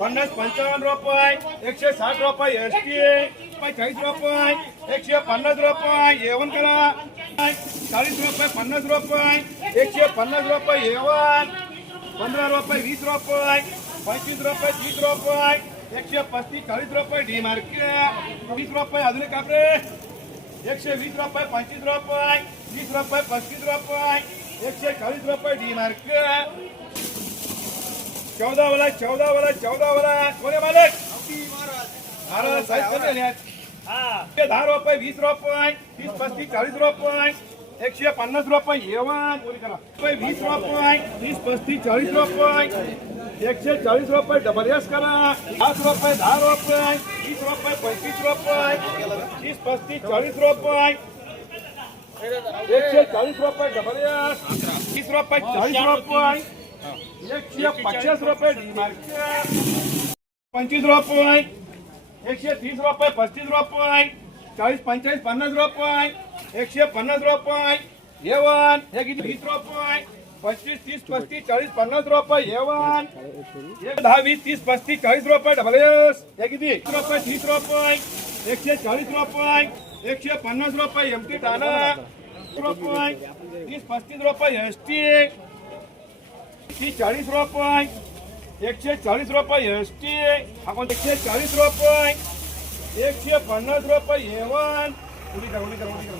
पन्नास पंचावन्न रुपये, एकशे साठ रुपये एस टी चाळीस रुपये, एकशे पन्नास रुपये येवन करा. चाळीस रुपये, पन्नास रुपये, एकशे पन्नास रुपये येवन पंधरा रुपये, वीस रुपये, पंचवीस रुपये, तीस रुपये, एकशे पस्तीस, चाळीस रुपये डी मार्केट, वीस रुपये अजून कापरे एकशे वीस रुपये, पंचवीस रुपये, वीस रुपये, पस्तीस रुपये, एकशे चाळीस रुपये डी मार्केट. चौदा वाला चौदा वाला चौदा वाला कोणे मालक? महाराज. साहेब कधी आले आहेत? दहा रुपये वीस रुपये तीस पस्तीस चाळीस रुपये एकशे पन्नास रुपये. करा. रुपये वीस रुपये तीस पस्तीस चाळीस रुपये एकशे चाळीस रुपये डबल एस करा. पाच रुपये दहा रुपये वीस रुपये पंचवीस रुपये तीस पस्तीस चाळीस रुपये एकशे चाळीस रुपये डबल एस तीस रुपये चाळीस रुपये पंचवीस रुपये एकशे तीस रुपये पस्तीस रुपये चाळीस पंचेचाळीस पन्नास रुपये एकशे पन्नास रुपये येवन हे किती वीस रुपये पंचवीस तीस पस्तीस चाळीस पन्नास रुपये येवन एक दहा वीस तीस पस्तीस चाळीस रुपये डबल हे किती तीस रुपये एकशे चाळीस रुपये एकशे पन्नास रुपये एम टी टाणा रुपये तीस पस्तीस रुपये एस टी तीस चाळीस रुपये. एकशे चालीस रुपये एस टी आपण चालीस चाळीस रुपये. एकशे पन्ना रुपए एवन उडी करा उडी करा उडी करा.